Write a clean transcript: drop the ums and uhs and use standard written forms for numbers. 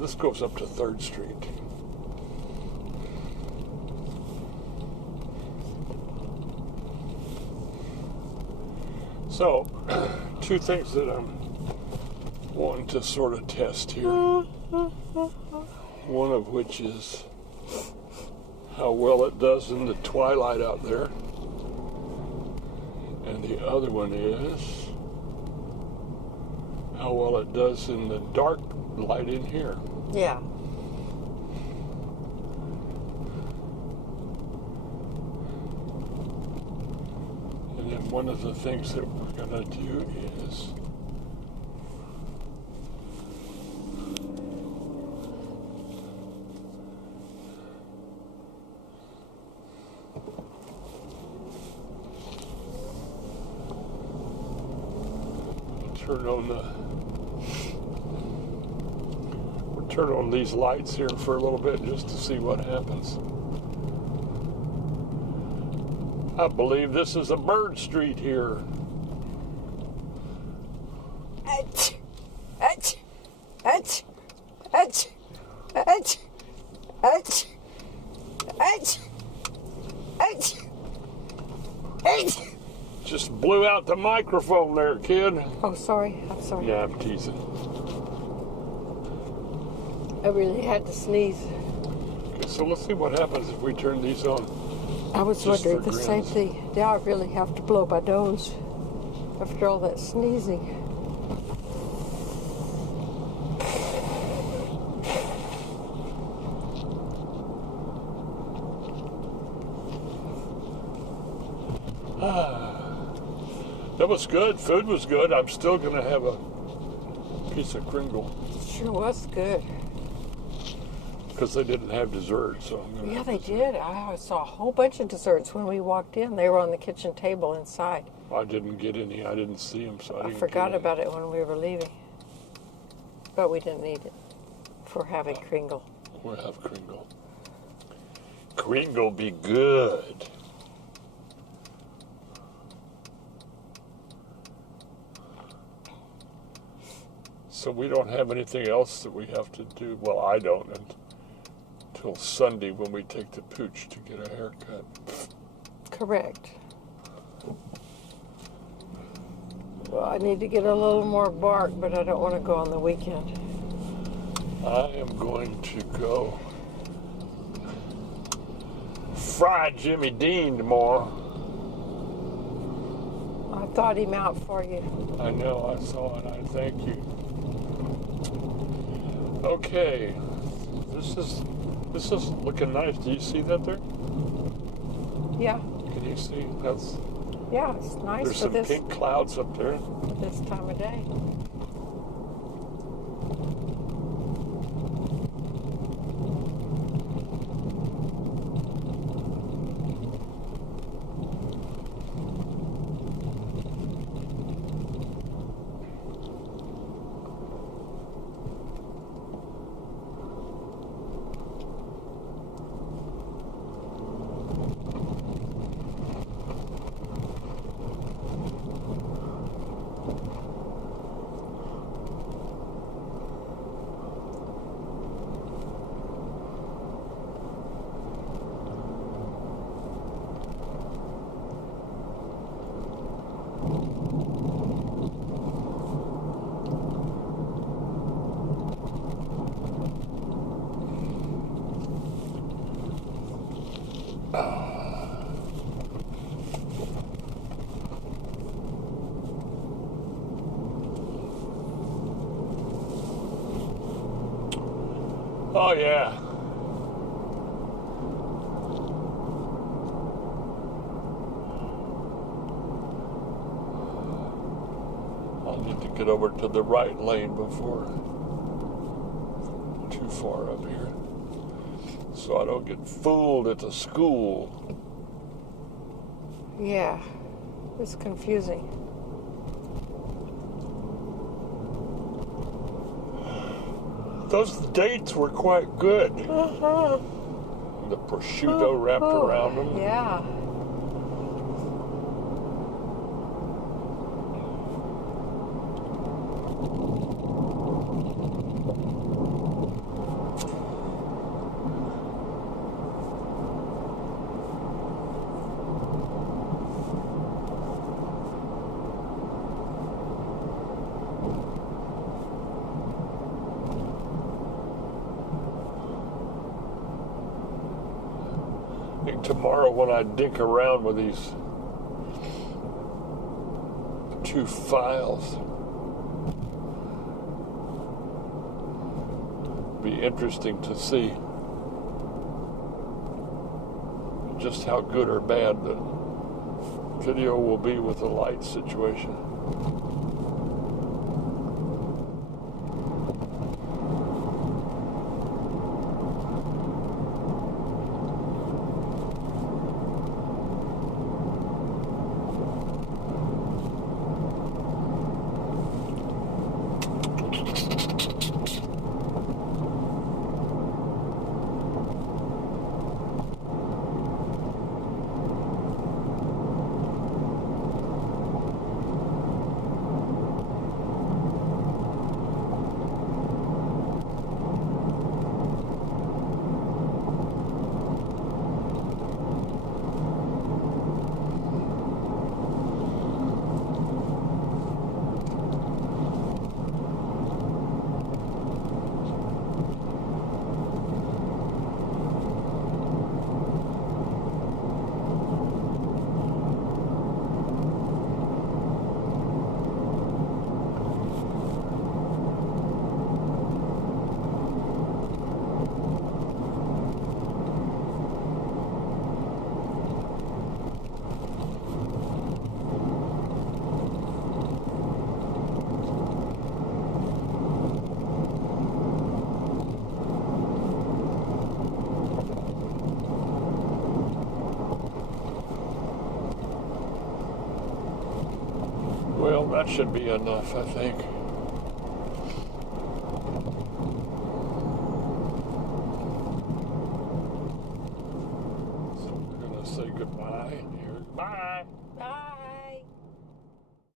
This goes up to 3rd Street. So, two things that I'm wanting to sort of test here. One of which is how well it does in the twilight out there. And the other one is how well it does in the dark light in here. Yeah. And then one of the things that we're going to do is turn on these lights here for a little bit just to see what happens. I believe this is a bird street here. Ach, ach, ach, ach, ach, ach, ach, ach, ach. Just blew out the microphone there, kid. Oh, sorry. I'm sorry. Yeah, I'm teasing. I really had to sneeze. Okay, so let's see what happens if we turn these on. I was Just wondering for the same grins. thing. Now I really have to blow my nose after all that sneezing. That was good. Food was good. I'm still going to have a piece of Kringle Sure was good. because they didn't have dessert. So I'm gonna Yeah, have they to- did. I saw a whole bunch of desserts when we walked in. They were on the kitchen table inside. I didn't get any. I didn't see them, so I I didn't forgot get about it when we were leaving. But we didn't need it for having Kringle. any. We'll have Kringle. Kringle be good. So we don't have anything else that we have to do. Well, I don't until Sunday when we take the pooch to get a haircut. Correct. Well, I need to get a little more bark, but I don't want to go on the weekend. I am going to go fry Jimmy Dean tomorrow. I thought him out for you. I know, I saw it. I thank you. Okay, this is looking nice. Do you see that there? Yeah, Can you see? That's yeah, it's nice there's for some this pink clouds up there. this time of day. Oh yeah. I'll need to get over to the right lane before too far up here, so I don't get fooled at the school. Yeah, it's confusing. Those dates were quite good. Uh-huh. The prosciutto wrapped around them. Yeah. think tomorrow when I dink around with these two files, be interesting to see just how good or bad the video will be with the light situation. Well, that should be enough, I think. So we're going to say goodbye. Here, bye.